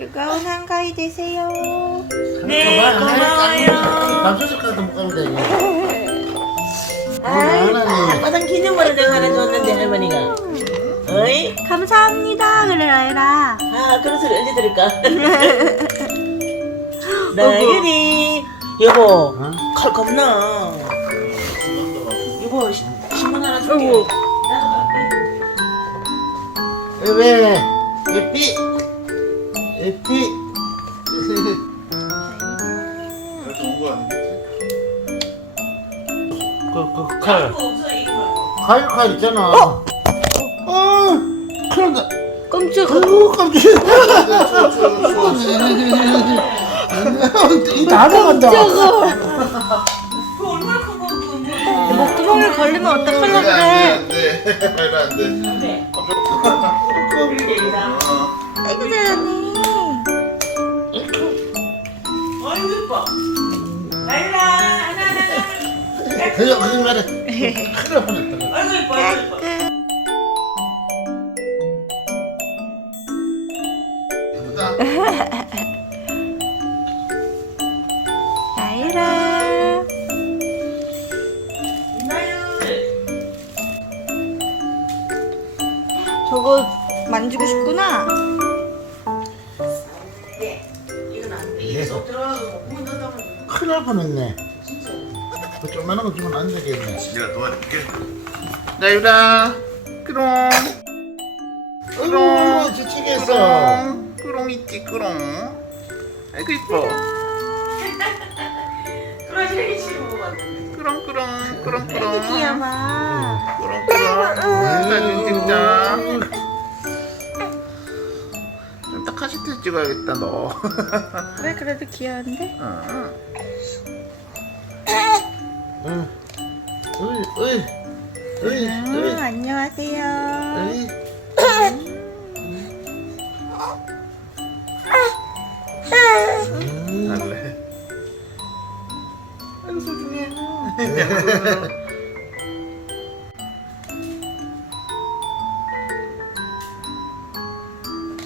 즐거운 한가위 되세요. 네, 고마워요. 밥솥 가도 못 가면 되니. 아이. 아빠상 기념으로 내가 하나 줬는데 할머니가. 어이? 감사합니다. 그래 라이라. 아, 그런 소리 언제 들을까? 나연이 여보, 어? 칼 겁나. 여보, 시- 신문 하나 줄게. 어이 예삐. 예삐. 그, 그, 칼. 칼, 칼 있잖아. 어! 어! 그런다. 깜짝. 아이고, 깜짝이야. 이 날아간다. 그거 얼마나 큰 거, 그거 뭐. 목구멍에 걸리면 어떡하려 그래. 안돼 말도 안돼 안 돼. 아이고 잘하네. 라일라, 하나, 하나. 그냥 거짓말해. 큰일 날 뻔했다. 아이고, 예뻐, 아이고, 예뻐. 라이라. 나연. 저거 만지고 싶구나. 네. 이건 안 돼. 예. 쏙 들어가고 문 닫아버려. 큰일 날 뻔했네. 그 조그만한 거 주면 안 되겠네. 내가 도와줄게 나 유라, 그럼. 그럼. 지치겠어. 꾸롱 꾸롱 있지 꾸롱 아이고 이뻐 그러지 지금 보고 왔는데. 꾸롱 꾸롱 꾸롱 아이고 꾸롱 귀여워. 꾸롱 꾸롱 사진 찍자 좀 딱하시트 찍어야겠다 너 왜 그래도 귀여운데? 어. 응. 으이, 으이. 으이, 음, 으이. 안녕하세요. 으이. 음. 할래 아이고 소중해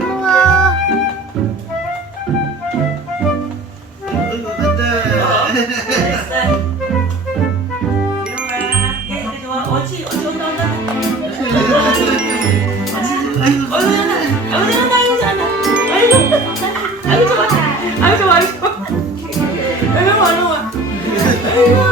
우와. 아이고 좋아 아이고 좋아 아이고 얼른 와 얼른 와 아이고